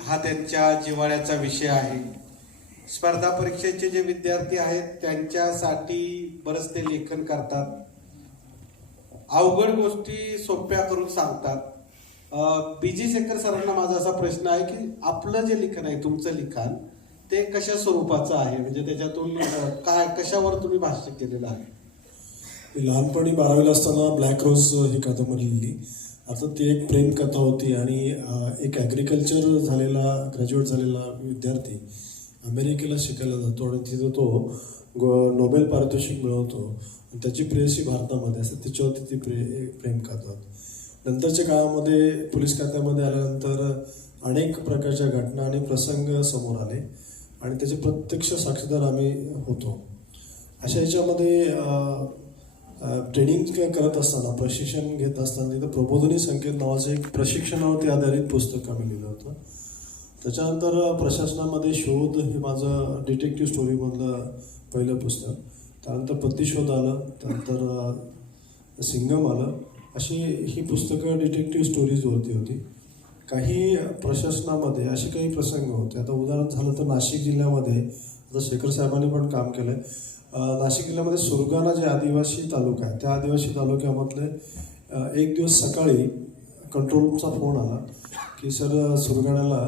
हा त्यांच्या जिव्हाळ्याचा विषय आहे. स्पर्धा परीक्षेचे जे विद्यार्थी आहेत त्यांच्यासाठी बरंच ते लेखन करतात, अवघड गोष्टी सोप्या करून सांगतात. बीजी शेखर सरांना माझा असा प्रश्न आहे की आपलं जे लिखाण आहे, तुमचं लिखाण ते कशा स्वरूपाचं आहे, म्हणजे त्याच्यातून काय कशावर तुम्ही भाष्य केलेलं आहे? लहानपणी 12वीला असताना ब्लॅक रोज ही कादंबरी लिहिली. आता ती एक प्रेम कथा होती आणि एक ॲग्रिकल्चर झालेला ग्रॅज्युएट झालेला विद्यार्थी अमेरिकेला शिकायला जातो आणि तिथं तो नोबेल पारितोषिक मिळवतो आणि त्याची प्रेयसी भारतामध्ये असते. तिच्यावरती ती प्रेम कथा. नंतरच्या काळामध्ये पोलीस खात्यामध्ये आल्यानंतर अनेक प्रकारच्या घटना आणि प्रसंग समोर आले आणि त्याचे प्रत्यक्ष साक्षीदार आम्ही होतो. अशा ह्याच्यामध्ये ट्रेनिंग करत असताना, प्रशिक्षण घेत असताना तिथं प्रबोधिनी संकेत नावाचं एक प्रशिक्षणावरती आधारित पुस्तक आम्ही लिहिलं होतं. त्याच्यानंतर प्रशासनामध्ये शोध हे माझं डिटेक्टिव्ह स्टोरीमधलं पहिलं पुस्तक. त्यानंतर प्रतिशोध आलं, त्यानंतर सिंगम आलं. अशी ही पुस्तकं डिटेक्टिव्ह स्टोरीजवरती होती. काही प्रशासनामध्ये असे काही प्रसंग होते. आता उदाहरण झालं तर नाशिक जिल्ह्यामध्ये आता शेखर साहेबांनी पण काम केलं आहे. नाशिक जिल्ह्यामध्ये सुरगाणा जे आदिवासी तालुका आहे, त्या आदिवासी तालुक्यामधले एक दिवस सकाळी कंट्रोल रूमचा फोन आला की सर, सुरगाण्याला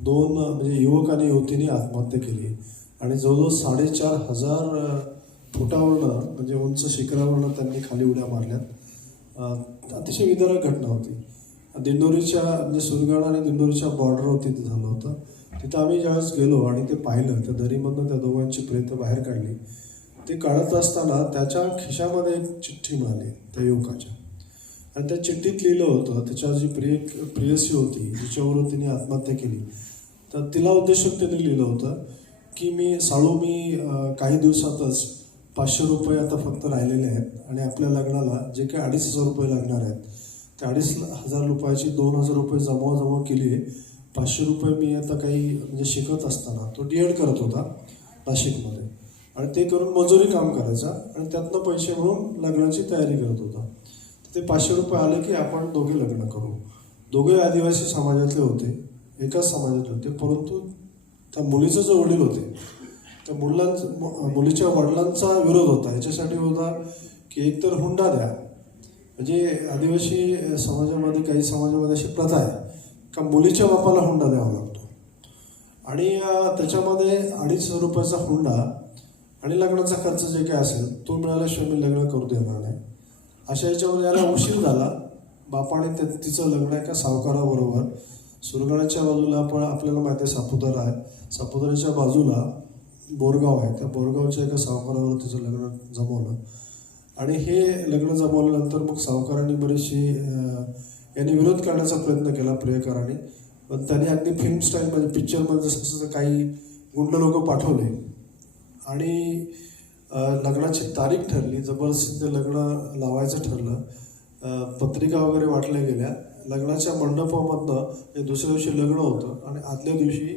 2 म्हणजे युवक आणि युवतींनी आत्महत्या केली आणि जवळजवळ 4,500 फुटावरनं म्हणजे उंच शिखरावरनं त्यांनी खाली उड्या मारल्यात. अतिशय विदारक घटना होती. दिंडोरीच्या म्हणजे सुरगाणा आणि दिंडोरीच्या बॉर्डरवरती ते झालं होतं. तिथं आम्ही ज्यावेळेस गेलो आणि ते पाहिलं, त्या दरीमधनं त्या दोघांची प्रेत बाहेर काढली. ते काढत असताना त्याच्या खिशामध्ये एक चिठ्ठी मिळाली त्या युवकाच्या आणि त्या चिठ्ठीत लिहिलं होतं, त्याच्या जी प्रेयसी होती जिच्यावर तिने आत्महत्या केली, तर तिला उद्देशून त्यांनी लिहिलं होतं की मी काही दिवसातच 500 रुपये आता फक्त राहिलेले आहेत आणि आपल्या लग्नाला जे काही 2,500 रुपये लागणार आहेत, त्या 2,500 रुपयाची 2,000 रुपये जमा केली आहे. 500 रुपये मी आता काही म्हणजे शिकत असताना, तो D.Ed करत होता नाशिकमध्ये आणि ते करून मजुरी काम करायचा आणि त्यातनं पैसे म्हणून लग्नाची तयारी करत होता. तर ते 500 रुपये आले की आपण दोघे लग्न करू. दोघे आदिवासी समाजातले होते, एकाच समाजातले होते, परंतु त्या मुलीचे जे वडील होते, त्या मुलीच्या वडिलांचा विरोध होता. याच्यासाठी होता की एकतर हुंडा द्या, म्हणजे आदिवासी समाजामध्ये काही समाजामध्ये अशी प्रथा आहे का मुलीच्या बापाला हुंडा द्यावा लागतो आणि त्याच्यामध्ये 2,500 रुपयाचा हुंडा आणि लग्नाचा खर्च जे काय असेल तो मिळाल्याशिवाय मी लग्न करू देणार नाही. अशा याच्यावर याला उशीर झाला. बापाने तिचं लग्न एका सावकाराबरोबर सुरगाण्याच्या बाजूला आपल्याला माहिती आहे सापुतारा आहे, सापुताऱ्याच्या बाजूला बोरगाव आहे, त्या बोरगावच्या एका सावकारावर तिचं लग्न जमवलं आणि हे लग्न जमवल्यानंतर मग सावकारांनी बरीचशी यांनी विरोध करण्याचा प्रयत्न केला प्रियकरांनी, पण त्यांनी अगदी फिल्म स्टाईलमध्ये पिक्चरमध्ये जसं काही गुंड लोक पाठवले आणि लग्नाची तारीख ठरली. जबरदस्ती ते लग्न लावायचं ठरलं. पत्रिका वगैरे वाटल्या गेल्या. लग्नाच्या मंडपामधनं दुसऱ्या दिवशी लग्न होतं आणि आदल्या दिवशी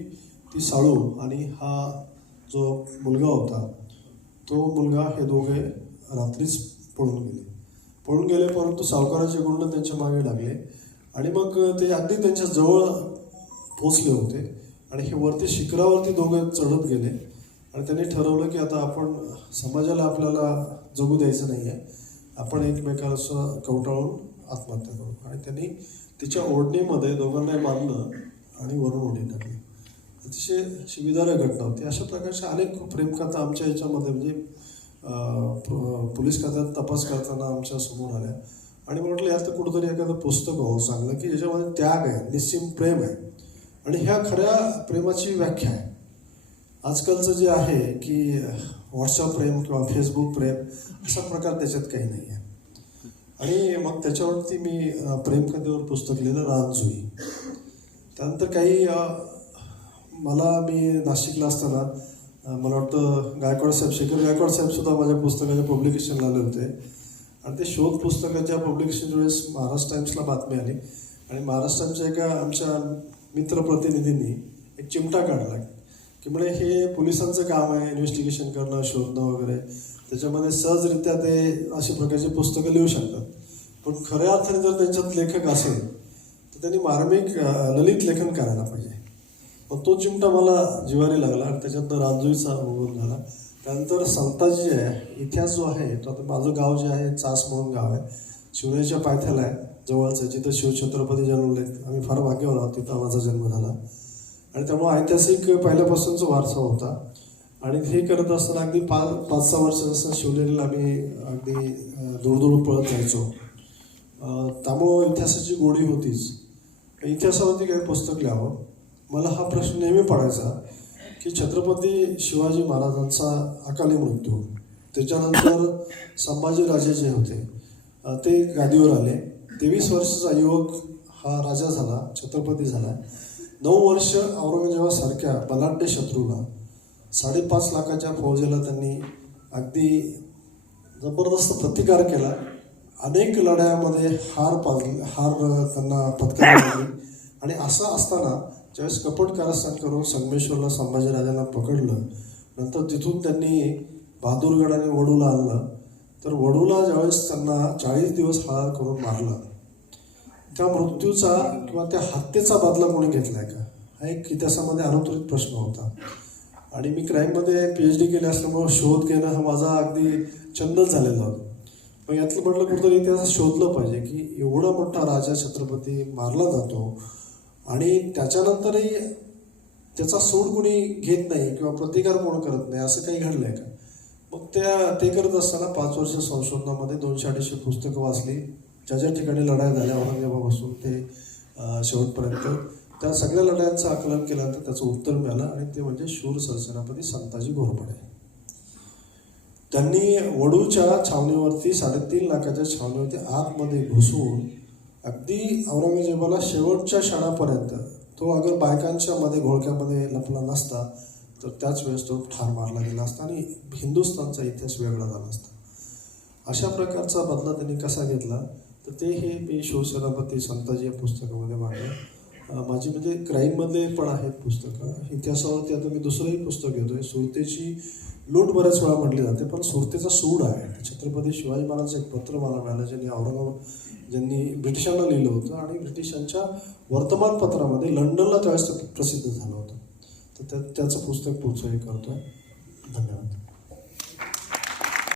ती साळू आणि हा जो मुलगा होता, तो मुलगा हे दोघे रात्रीच पळून गेले. परंतु सावकाराचे गुंड त्यांच्या मागे लागले आणि मग ते अगदी त्यांच्या जवळ पोचले होते आणि हे वरती शिखरावरती दोघे चढत गेले आणि त्यांनी ठरवलं की आता आपण समाजाला आपल्याला जगू द्यायचं नाही आहे, आपण एकमेकाला असं कवटाळून आत्महत्या करू. आणि त्यांनी तिच्या ओढणीमध्ये दोघांनाही बांधलं आणि वरून उडी टाकली. अतिशय विदारक घटना होती. अशा प्रकारच्या अनेक प्रेमकथा आमच्या याच्यामध्ये म्हणजे पोलीस खात्यात तपास करताना आमच्या समोर आल्या आणि म्हटलं यात कुठंतरी एखादं पुस्तक व्हावं चांगलं की ज्याच्यामध्ये त्याग आहे, निस्सीम प्रेम आहे आणि ह्या खऱ्या प्रेमाची व्याख्या आहे. आजकालचं जे आहे की व्हॉट्सअप प्रेम किंवा फेसबुक प्रेम असा प्रकार त्याच्यात काही नाही आहे. आणि मग त्याच्यावरती मी प्रेमकथेवर पुस्तक लिहिलं, रानजुई. त्यानंतर काही मी नाशिकला असताना मला वाटतं गायकवाड साहेब, शेखर गायकवाड साहेब सुद्धा माझ्या पुस्तकाच्या पब्लिकेशनला आले होते आणि ते शोध पुस्तकाच्या पब्लिकेशनच्या वेळेस महाराष्ट्र टाइम्सला बातमी आली आणि महाराष्ट्र टाइम्सच्या एका आमच्या मित्रप्रतिनिधींनी एक चिमटा काढला की म्हणजे हे पोलिसांचं काम आहे, इन्व्हेस्टिगेशन करणं, शोधणं वगैरे, त्याच्यामध्ये सहजरित्या ते अशा प्रकारची पुस्तकं लिहू शकतात. पण खऱ्या अर्थाने जर त्यांच्यात लेखक असेल तर त्यांनी मार्मिक ललित लेखन करायला पाहिजे. मग तो चिमटा मला जिवारी लागला आणि त्याच्यातनं रांजोळीचा उगम झाला. त्यानंतर संताजी जे आहे, इतिहास जो आहे तो, आता माझं गाव जे आहे चास म्हणून गाव आहे, शिवनेरीच्या पायथ्याला आहे जवळच, जिथं शिवछत्रपती जन्मले. आम्ही फार भाग्यवान आहोत, तिथं माझा जन्म झाला आणि त्यामुळे ऐतिहासिक पहिल्यापासूनचा वारसा होता. आणि हे करत असताना अगदी 5-6 वर्ष जसं शिवनेरीला आम्ही अगदी दूर पळत जायचो. त्यामुळं इतिहासाची गोडी होतीच. इतिहासावरती काही पुस्तक लिहावं. मला हा प्रश्न नेहमी पडायचा की छत्रपती शिवाजी महाराजांचा अकाली मृत्यू, त्याच्यानंतर संभाजीराजे जे होते ते गादीवर आले, 23 वर्षाचा युवक हा राजा झाला, छत्रपती झाला. 9 वर्ष औरंगजेबासारख्या बलाढ्य शत्रूला 5.5 लाखाच्या फौजेला त्यांनी अगदी जबरदस्त प्रतिकार केला. अनेक लढ्यामध्ये हार त्यांना पत्करावी लागली. आणि असं असताना ज्यावेळेस कपट कारस्थान करून संगमेश्वरला संभाजीराजांना पकडलं, नंतर तिथून त्यांनी बहादूरगड आणि वडूला आणलं, तर वडूला ज्यावेळेस त्यांना 40 दिवस हार करून मारला, त्या मृत्यूचा किंवा त्या हत्येचा बदला कोणी घेतलाय का, हा एक इतिहासामध्ये अनुत्तरित प्रश्न होता. आणि मी क्राईममध्ये PhD केली असल्यामुळं शोध घेणं हा माझा अगदी छंदच झालेला होता. मग यातलं म्हटलं कुठंतरी इतिहास शोधलं पाहिजे की एवढा मोठा राजा छत्रपती मारला जातो आणि त्याच्यानंतरही त्याचा सूड कोणी घेत नाही किंवा प्रतिकार कोण करत नाही, असं काही घडलंय का. मग ते करत असताना 5 वर्ष संशोधनामध्ये 200-250 पुस्तकं वाचली, ज्या ज्या ठिकाणी लढाई झाल्या औरंगजेबापासून ते शेवटपर्यंत, त्या सगळ्या लढायांचं आकलन केल्यानंतर त्याचं उत्तर मिळालं आणि ते म्हणजे शूर सरसेनापती संताजी घोरपडे. त्यांनी वडूच्या छावणीवरती 3.5 लाखाच्या छावणीवरती आतमध्ये घुसून अगदी औरंगजेबाला शेवटच्या क्षणापर्यंत, तो अगर बायकांच्या मध्ये घोळक्यामध्ये लपला नसता तर त्याच वेळेस तो ठार मारला गेला असता आणि हिंदुस्थानचा इतिहास वेगळा झाला असता. अशा प्रकारचा बदला त्यांनी कसा घेतला, तर ते हे मी शिवसेनापती संताजी या पुस्तकामध्ये मांडलं. माझी म्हणजे क्राईममध्ये पण आहेत पुस्तकं. इतिहासावरती आता मी दुसरंही पुस्तक घेतोय. सुरतेची लूट बऱ्याच वेळा म्हटली जाते, पण सुरतेचा सूड आहे. छत्रपती शिवाजी महाराजांचं एक पत्र मला मिळालं ज्यांनी ब्रिटिशांना लिहिलं होतं आणि ब्रिटिशांच्या वर्तमानपत्रामध्ये लंडनला त्यावेळेस प्रसिद्ध झालं होतं. तर त्याचं पुस्तक पुढचं हे करतोय. धन्यवाद.